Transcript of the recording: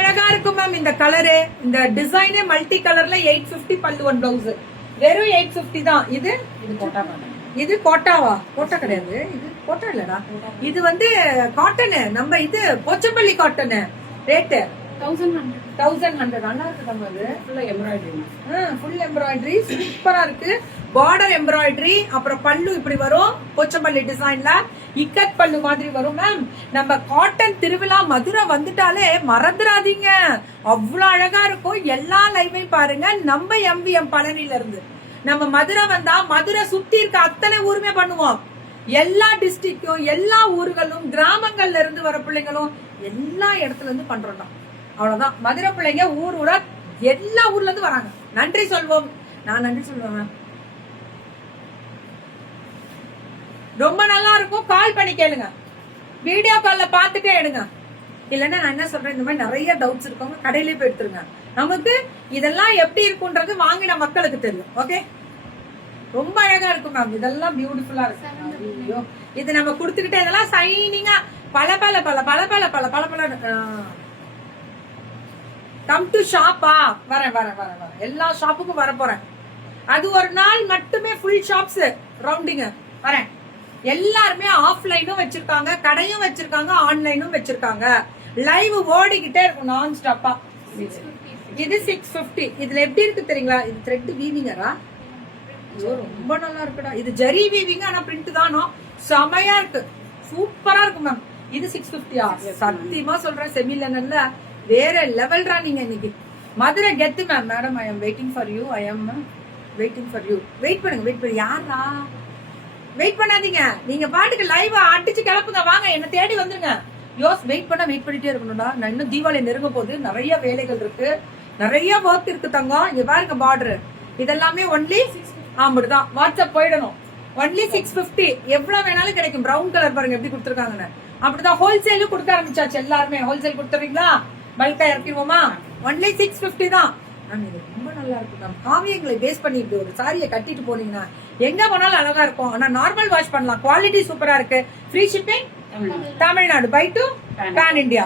அழகா இருக்கும் மேம் இந்த கலரு. இந்த டிசைனே மல்டி கலர்ல 850 பல்லு ஒன் பிளவுஸ். வெறும் 850 தான். இது இது கோட்டாவா? கோட்டா கிடையாது, இது கோட்டா இல்லடா. இது வந்து காட்டனு, நம்ம இது போச்சம்பள்ளி காட்டனு. ரேட்டு 1100. நல்லா இருக்கு நம்ம. இது ஃபுல் எம்ப்ராய்டரி சூப்பரா இருக்கு. பார்டர் எம்ப்ராய்டரி, அப்புறம் பல்லு இப்படி வரும் போச்சம்பள்ளி டிசைன்ல. இக்கத் பல்லு மாதிரி வரும் மேம். நம்ம காட்டன் திருவிழா மதுரை வந்துட்டாலே மறந்துடாதீங்க, அவ்வளவு அழகா இருக்கும். எல்லா லைவையும் பாருங்க. நம்ம எம்விஎம் பழனில இருந்து நம்ம மதுரை வந்தா மதுரை சுத்தி இருக்க அத்தனை ஊருமே பண்ணுவோம். எல்லா டிஸ்ட்ரிக்டும், எல்லா ஊர்களும், கிராமங்கள்ல இருந்து வர பிள்ளைங்களும் எல்லா இடத்துல இருந்து பண்றோம். அவ்வளவுதான். மதுரை பிள்ளைங்க ஊர் ஊரா எல்லா ஊர்ல இருந்து வராங்க. நன்றி சொல்வோம். நான் நன்றி சொல்லுவேன் மேம். ரொம்ப நல்லா இருக்கும். கால் பண்ணி கேளுங்க, வீடியோ கால்ல பாத்துட்டே எடுங்க. இல்லன்னா நான் என்ன சொல்றேன், இந்த மாதிரி நிறைய டவுட்ஸ் இருக்கவங்க கடையிலே போய் எடுத்துருங்க. நமக்கு இதெல்லாம் எப்படி இருக்குன்றது வாங்கின மக்களுக்கு தெரியும். ஓகே, ரொம்ப அழகா இருக்கும் மேம். இதெல்லாம் பியூட்டிஃபுல்லா இருக்கு. இது நம்ம குடுத்துக்கிட்டே இதெல்லாம் சைனிங்கா பல பல பல பல பல பல பல பல. கம் டு ஷாப்பா? வரேன் வரேன் வரேன் வரேன். எல்லா ஷாப்புக்கும் வர போறேன். அது ஒரு நாள் மட்டுமே ஃபுல் ஷாப்ஸ் ரவுண்டிங் வரேன். எல்லாருமே ஆஃப்லைனும் வச்சிருக்காங்க, கடையும் வச்சிருக்காங்க, ஆன்லைனும் வச்சிருக்காங்க. லைவ் ஓடிக்கிட்டே இருக்கும் நான் ஸ்டாப்பா. இது 650. இதுல எப்படி இருக்கு தெரியுங்களா? இது த்ரெட் வீவிங்கரா? ரொம்ப நல்லா இருக்குடா. இது ஜரி வீவிங், ஆனா பிரிண்ட் தானோ செமையா இருக்கு, சூப்பரா இருக்கு மேம். இது 650யா? சத்தியமா சொல்றேன், செமிலன்ல வேற லெவல்ரா நீங்க இன்னைக்கு. மதுரை கெத்து ma'am. Madam, I am waiting for you. I am waiting for you. Wait பண்ணுங்க, வெயிட் பண்ணுங்க. யாரா? வெயிட் பண்ணாதீங்க, நீங்க பாட்டுக்கு லைவ் அடிச்சு கிளப்புங்க. வாங்க, என்ன தேடி வந்துருங்க. வெயிட் பண்ணிட்டே இருக்கணும்டா. நான் இன்னும் தீபாவளி நெருங்க போது, நிறைய வேலைகள் இருக்கு, நிறைய ஒர்க் இருக்கு தங்கம். இங்க பாருங்க பார்டர், இதெல்லாமே ஒன்லி ஆம்படுதான். வாட்ஸ்அப் போயிடணும். ஒன்லி 650. எவ்வளவு வேணாலும் கிடைக்கும். பிரவுன் கலர் பாருங்க எப்படி கொடுத்துருக்காங்கன்னு. அப்படிதான் ஹோல்சேலும் கொடுக்க ஆரம்பிச்சாச்சு. எல்லாருமே ஹோல்சேல் கொடுத்துறீங்களா? பல்கா இறக்கிடுவோமா? ஒன்லி 650 தான். இது ரொம்ப நல்லா இருக்கு மேம். காவியங்களை பேஸ் பண்ணிட்டு ஒரு சாரியை கட்டிட்டு போனீங்கன்னா எங்க போனாலும் அழகா இருக்கும். ஆனா நார்மல் வாஷ் பண்ணலாம். குவாலிட்டி சூப்பரா இருக்கு. Free shipping Tamil Nadu. By to pan India.